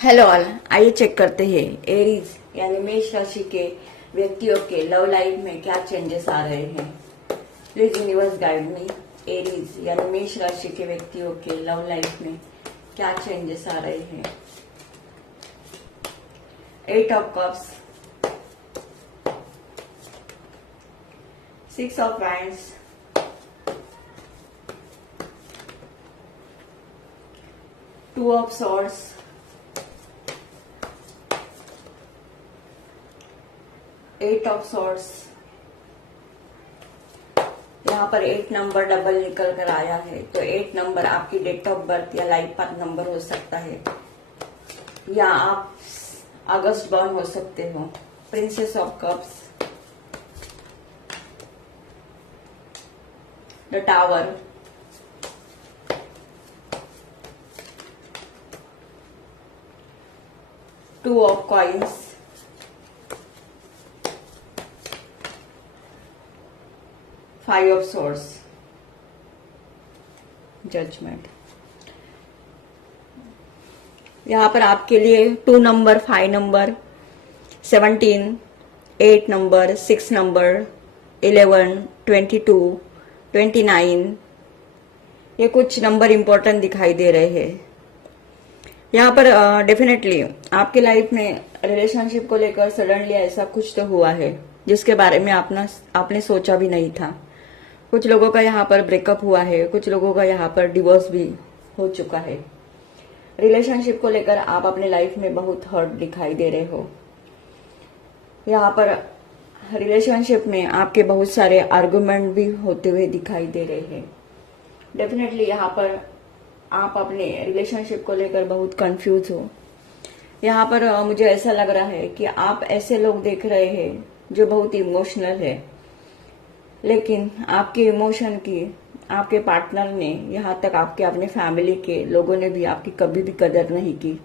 Hello all, आइए check करते हैं एरीज यानी मेष राशि के व्यक्तियों के लव लाइफ में क्या चेंजेस आ रहे हैं। Please universe guide me. Aries यानी मेष राशि के व्यक्तियों के लव लाइफ में क्या चेंजेस आ रहे हैं। 8 of cups, 6 of winds, 2 of swords, 8 of swords. यहाँ पर 8 नंबर डबल निकल कर आया है, तो 8 नंबर आपकी डेट ऑफ बर्थ या लाइफ पाथ नंबर हो सकता है, या आप अगस्त बॉर्न हो सकते हो। Princess of cups, the tower, two of coins, 5 of swords, judgement. यहां पर आपके लिए 2 नंबर, 5 नंबर, 17, 8 नंबर, 6 नंबर, 11, 22, 29 ये कुछ नंबर इंपॉर्टेंट दिखाई दे रहे हैं। यहाँ पर डेफिनेटली आपकी लाइफ में रिलेशनशिप को लेकर सडनली ऐसा कुछ तो हुआ है जिसके बारे में आपने सोचा भी नहीं था। कुछ लोगों का यहाँ पर ब्रेकअप हुआ है, कुछ लोगों का यहाँ पर डिवोर्स भी हो चुका है। रिलेशनशिप को लेकर आप अपने लाइफ में बहुत हर्ट दिखाई दे रहे हो। यहाँ पर रिलेशनशिप में आपके बहुत सारे आर्गुमेंट भी होते हुए दिखाई दे रहे हैं। डेफिनेटली यहाँ पर आप अपने रिलेशनशिप को लेकर बहुत कंफ्यूज हो। यहाँ पर मुझे ऐसा लग रहा है कि आप ऐसे लोग देख रहे हैं जो बहुत इमोशनल है, लेकिन आपके इमोशन की आपके पार्टनर ने, यहाँ तक आपके अपने फैमिली के लोगों ने भी आपकी कभी भी कदर नहीं की।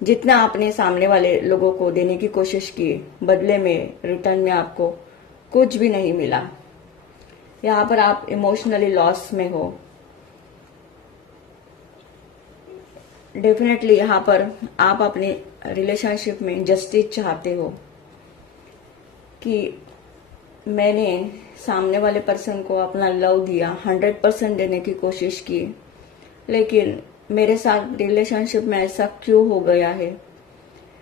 जितना आपने सामने वाले लोगों को देने की कोशिश की, बदले में रिटर्न में आपको कुछ भी नहीं मिला। यहाँ पर आप इमोशनली लॉस में हो। डेफिनेटली यहाँ पर आप अपने रिलेशनशिप में जस्टिस चाहते हो कि मैंने सामने वाले पर्सन को अपना लव दिया, 100% देने की कोशिश की, लेकिन मेरे साथ रिलेशनशिप में ऐसा क्यों हो गया है।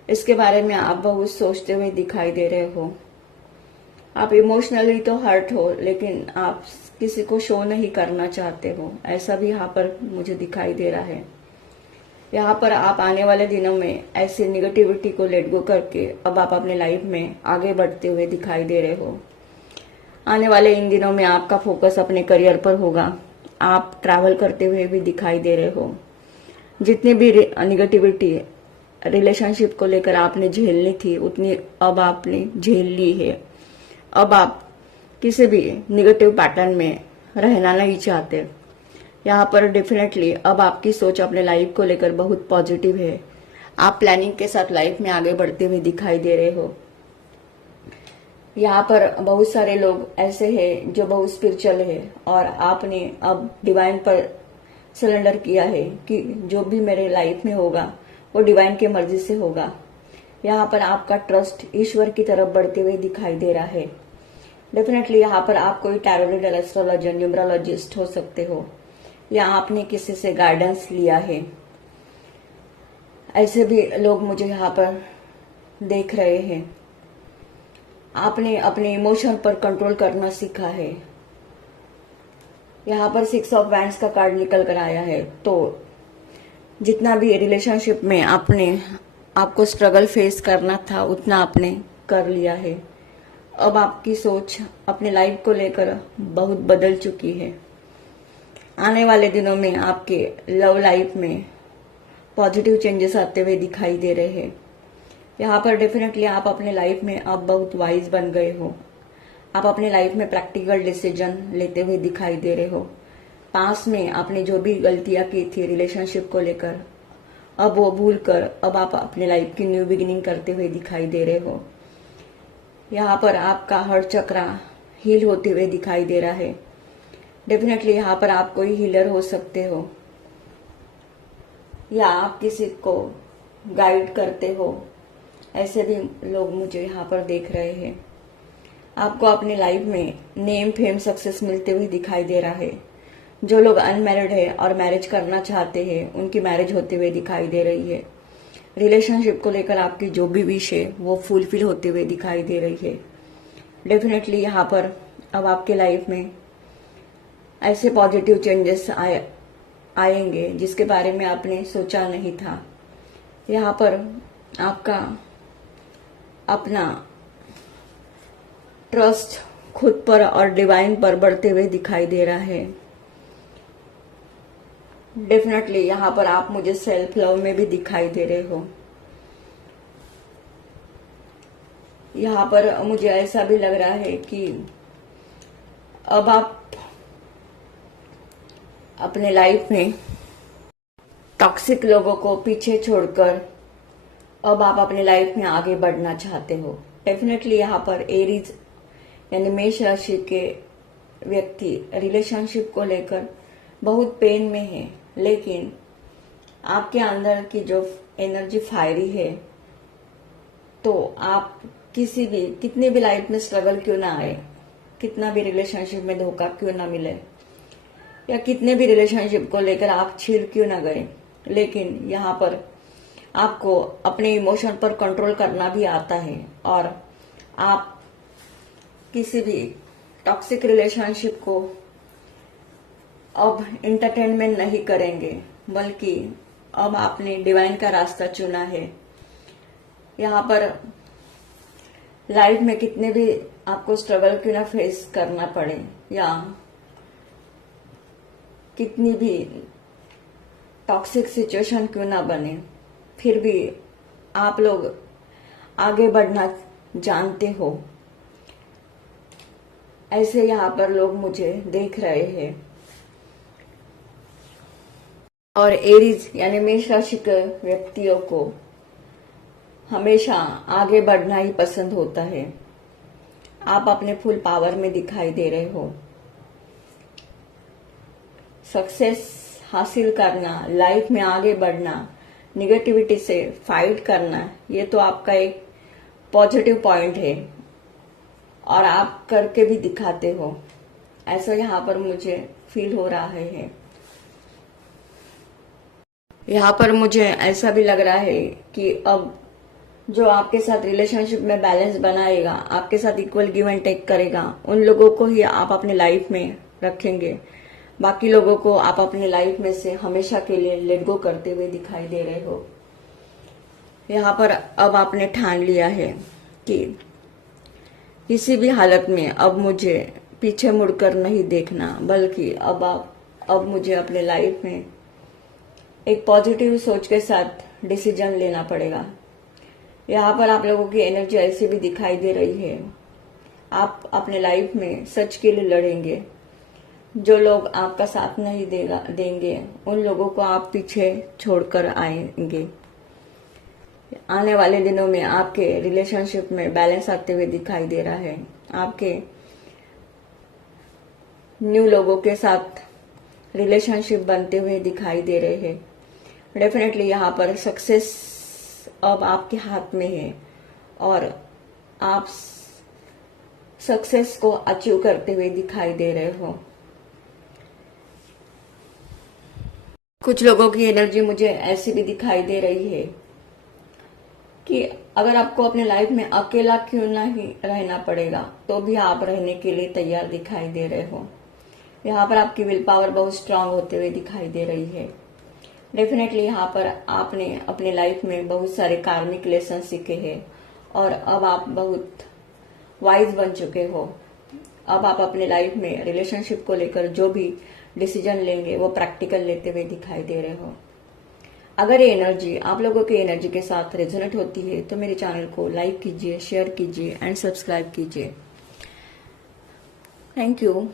इसके बारे में आप बहुत सोचते हुए दिखाई दे रहे हो। आप इमोशनली तो हर्ट हो, लेकिन आप किसी को शो नहीं करना चाहते हो, ऐसा भी यहाँ पर मुझे दिखाई दे रहा है। यहाँ पर आप आने वाले दिनों में ऐसे निगेटिविटी को लेट गो करके अब आप अपने लाइफ में आगे बढ़ते हुए दिखाई दे रहे हो। आने वाले इन दिनों में आपका फोकस अपने करियर पर होगा। आप ट्रैवल करते हुए भी दिखाई दे रहे हो। जितनी भी निगेटिविटी रिलेशनशिप को लेकर आपने झेलनी थी, उतनी अब आपने झेल ली है। अब आप किसी भी निगेटिव पैटर्न में रहना नहीं चाहते। यहाँ पर डेफिनेटली अब आपकी सोच अपने लाइफ को लेकर बहुत पॉजिटिव है। आप प्लानिंग के साथ लाइफ में आगे बढ़ते हुए दिखाई दे रहे हो। यहाँ पर बहुत सारे लोग ऐसे हैं जो बहुत स्पिरिचुअल है, और आपने अब डिवाइन पर सरेंडर किया है कि जो भी मेरे लाइफ में होगा वो डिवाइन की मर्जी से होगा। यहाँ पर आपका ट्रस्ट ईश्वर की तरफ बढ़ते हुए दिखाई दे रहा है। डेफिनेटली यहाँ पर आप कोई टैरो रीडर, एस्ट्रोलॉजर, न्यूमरोलॉजिस्ट हो सकते हो, या आपने किसी से गाइडेंस लिया है। ऐसे भी लोग मुझे यहाँ पर देख रहे हैं। आपने अपने इमोशन पर कंट्रोल करना सीखा है। यहाँ पर 6 ऑफ वैंड्स का कार्ड निकल कर आया है, तो जितना भी रिलेशनशिप में आपको स्ट्रगल फेस करना था उतना आपने कर लिया है। अब आपकी सोच अपने लाइफ को लेकर बहुत बदल चुकी है। आने वाले दिनों में आपके लव लाइफ में पॉजिटिव चेंजेस आते हुए दिखाई दे रहे हैं। यहाँ पर डेफिनेटली आप अपने लाइफ में अब बहुत वाइज बन गए हो। आप अपने लाइफ में प्रैक्टिकल डिसीजन लेते हुए दिखाई दे रहे हो। पास में आपने जो भी गलतियां की थी रिलेशनशिप को लेकर, अब वो भूल कर अब आप अपने लाइफ की न्यू बिगिनिंग करते हुए दिखाई दे रहे हो। यहाँ पर आपका हर चक्रा हील होते हुए दिखाई दे रहा है। डेफिनेटली यहाँ पर आप कोई हीलर हो सकते हो, या आप किसी को गाइड करते हो, ऐसे भी लोग मुझे यहाँ पर देख रहे हैं। आपको अपनी लाइफ में नेम फेम सक्सेस मिलते हुए दिखाई दे रहा है। जो लोग अनमैरिड है और मैरिज करना चाहते हैं उनकी मैरिज होते हुए दिखाई दे रही है। रिलेशनशिप को लेकर आपकी जो भी विश है वो फुलफिल होते हुए दिखाई दे रही है। डेफिनेटली यहाँ पर अब आपके लाइफ में ऐसे पॉजिटिव चेंजेस आएंगे जिसके बारे में आपने सोचा नहीं था। यहाँ पर आपका अपना ट्रस्ट खुद पर और डिवाइन पर बढ़ते हुए दिखाई दे रहा है। डेफिनेटली यहाँ पर आप मुझे सेल्फ लव में भी दिखाई दे रहे हो। यहाँ पर मुझे ऐसा भी लग रहा है कि अब आप अपने लाइफ में टॉक्सिक लोगों को पीछे छोड़कर अब आप अपने लाइफ में आगे बढ़ना चाहते हो। डेफिनेटली यहाँ पर एरीज यानी मेष राशि के व्यक्ति रिलेशनशिप को लेकर बहुत पेन में है, लेकिन आपके अंदर की जो एनर्जी फायरी है, तो आप कितने भी लाइफ में स्ट्रगल क्यों ना आए, कितना भी रिलेशनशिप में धोखा क्यों ना मिले, या कितने भी रिलेशनशिप को लेकर आप छिड़ क्यों ना गए, लेकिन यहाँ पर आपको अपने इमोशन पर कंट्रोल करना भी आता है और आप किसी भी टॉक्सिक रिलेशनशिप को अब एंटरटेनमेंट नहीं करेंगे, बल्कि अब आपने डिवाइन का रास्ता चुना है। यहाँ पर लाइफ में कितने भी आपको स्ट्रगल क्यों ना फेस करना पड़े, या कितनी भी टॉक्सिक सिचुएशन क्यों ना बने, फिर भी आप लोग आगे बढ़ना जानते हो। ऐसे यहाँ पर लोग मुझे देख रहे हैं। और एरीज यानी मेष राशि के व्यक्तियों को हमेशा आगे बढ़ना ही पसंद होता है। आप अपने फुल पावर में दिखाई दे रहे हो। सक्सेस हासिल करना, लाइफ में आगे बढ़ना, निगेटिविटी से फाइट करना, ये तो आपका एक पॉजिटिव पॉइंट है और आप करके भी दिखाते हो, ऐसा यहाँ पर मुझे फील हो रहा है। यहाँ पर मुझे ऐसा भी लग रहा है कि अब जो आपके साथ रिलेशनशिप में बैलेंस बनाएगा, आपके साथ इक्वल गिव एंड टेक करेगा, उन लोगों को ही आप अपने लाइफ में रखेंगे। बाकी लोगों को आप अपने लाइफ में से हमेशा के लिए लेट गो करते हुए दिखाई दे रहे हो। यहाँ पर अब आपने ठान लिया है कि किसी भी हालत में अब मुझे पीछे मुड़कर नहीं देखना, बल्कि अब मुझे अपने लाइफ में एक पॉजिटिव सोच के साथ डिसीजन लेना पड़ेगा। यहाँ पर आप लोगों की एनर्जी ऐसी भी दिखाई दे रही है। आप अपने लाइफ में सच के लिए लड़ेंगे। जो लोग आपका साथ नहीं देंगे उन लोगों को आप पीछे छोड़कर आएंगे। आने वाले दिनों में आपके रिलेशनशिप में बैलेंस आते हुए दिखाई दे रहा है। आपके न्यू लोगों के साथ रिलेशनशिप बनते हुए दिखाई दे रहे हैं। डेफिनेटली यहाँ पर सक्सेस अब आपके हाथ में है और आप सक्सेस को अचीव करते हुए दिखाई दे रहे हो। कुछ लोगों की एनर्जी मुझे ऐसी भी दिखाई दे रही है कि अगर आपको अपने लाइफ में अकेला क्यों नहीं रहना पड़ेगा, तो भी आप रहने के लिए तैयार दिखाई दे रहे हो। यहाँ पर आपकी विल पावर बहुत स्ट्रांग होते हुए दिखाई दे रही है। डेफिनेटली यहाँ पर आपने अपने लाइफ में बहुत सारे कार्मिक लेसन सीखे हैं और अब आप बहुत वाइज बन चुके हो। अब आप अपने लाइफ में रिलेशनशिप को लेकर जो भी डिसीजन लेंगे वो प्रैक्टिकल लेते हुए दिखाई दे रहे हो। अगर ये एनर्जी आप लोगों की एनर्जी के साथ रेजोनेट होती है तो मेरे चैनल को लाइक कीजिए, शेयर कीजिए एंड सब्सक्राइब कीजिए। Thank you.